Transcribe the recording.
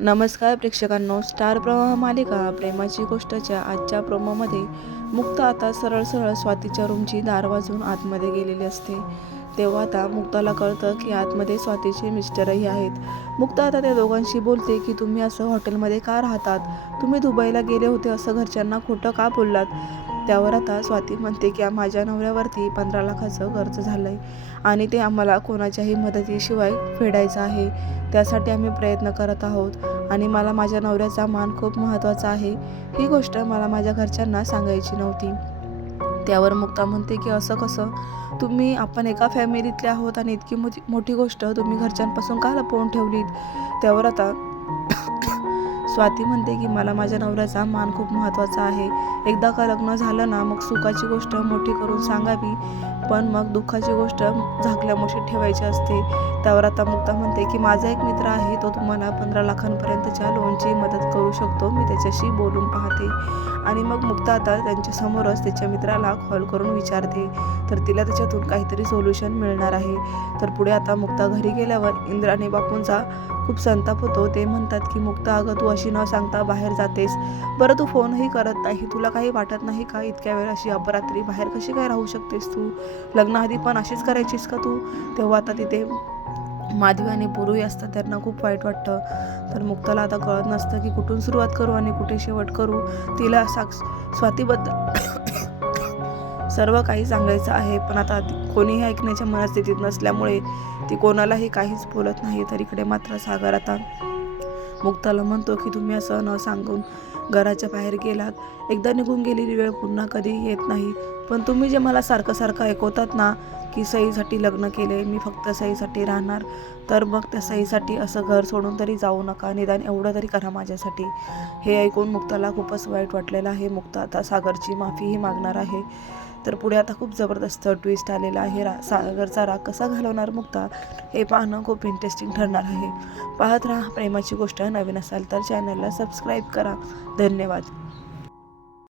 नमस्कार प्रेक्षकांनो. स्टार प्रवाह मालिका प्रेमाची गोष्टच्या आजच्या प्रोमोमध्ये मुक्ता आता सरळ सरळ स्वातीच्या रूमची दार वाजून आतमध्ये गेलेली असते. तेव्हा आता मुक्ताला कळतं की आतमध्ये स्वातीचे मिस्टरही आहेत. मुक्ता आता त्या दोघांशी बोलते की तुम्ही असं हॉटेलमध्ये का राहतात? तुम्ही दुबईला गेले होते असं घरच्यांना खोटं का बोललात? त्यावर आता स्वाती म्हणते की माझ्या नवऱ्यावरती पंधरा लाखाचं कर्ज झालं आहे आणि ते आम्हाला कोणाच्याही मदतीशिवाय फेडायचं आहे. त्यासाठी आम्ही प्रयत्न करत आहोत आणि मला माझ्या नवऱ्याचा मान खूप महत्त्वाचा आहे. ही गोष्ट मला माझ्या घरच्यांना सांगायची नव्हती. त्यावर मुक्ता म्हणते की असं कसं? तुम्ही आपण एका फॅमिलीतले आहोत आणि इतकी मोठी मोठी गोष्ट तुम्ही घरच्यांपासून का लपवून ठेवलीत? त्यावर आता स्वाती म्हणते की मला माझ्या नवऱ्याचा मान खूप महत्त्वाचा आहे. एकदा का लग्न झालं ना मग सुखाची गोष्ट मोठी करून सांगावी. पण मग दुःखाची गोष्ट झाकल्यामुशी ठेवायची असते. त्यावर आता मुक्ता म्हणते की माझा एक मित्र आहे तो तुम्हाला पंधरा लाखांपर्यंतच्या लोनची मदत करू शकतो. मी त्याच्याशी बोलून पाहते. आणि मग मुक्ता आता त्यांच्यासमोरच त्याच्या मित्राला कॉल करून विचारते. तर तिला त्याच्यातून काहीतरी सोल्युशन मिळणार आहे. तर पुढे आता मुक्ता घरी गेल्यावर इंद्राने बापूंचा खूप संताप होतो. ते म्हणतात की मुक्ता अगं तू अशी न सांगता बाहेर जातेस. बरं तू फोनही करत नाही. तुला काही वाटत नाही का इतक्या वेळ अशी अपरात्री बाहेर कशी काय राहू शकतेस तू? लग्नाआधी पण अशीच करायचीस का तू? तेव्हा आता तिथे माधवी आणि पुरुही असतात. त्यांना खूप वाईट वाटतं. तर मुक्ताला आता कळत नसतं की कुठून सुरुवात करू आणि कुठे शेवट करू. तिला साक्ष स्वातीबद्दल सर्व काही सांगायचं आहे पण आता कोणीही ऐकण्याच्या मनस्थितीत नसल्यामुळे ती कोणालाही काहीच बोलत नाही. तर इकडे मात्र सागर आता मुक्ताला म्हणतो की तुम्ही असं न सांगून घराच्या बाहेर गेलात. एकदा निघून गेलेली वेळ पुन्हा कधी येत नाही. पण तुम्ही जे मला सारखं सारखं ऐकवतात ना की सईसाठी लग्न केले मी फक्त सईसाठी राहणार. तर मग त्या सईसाठी असं घर सोडून तरी जाऊ नका. निदान एवढं तरी करा माझ्यासाठी. हे ऐकून मुक्ताला खूपच वाईट वाटलेलं आहे. मुक्ता आता सागरची माफीही मागणार आहे. तर पुढे आता खूप जबरदस्त ट्विस्ट आलेला आहे. रा सागरचा राग कसा घालवणार मुक्ता? हे पाहणं खूप इंटरेस्टिंग ठरणार आहे. पाहत राहा प्रेमाची गोष्ट नवीन असाल तर चॅनलला सबस्क्राईब करा. धन्यवाद.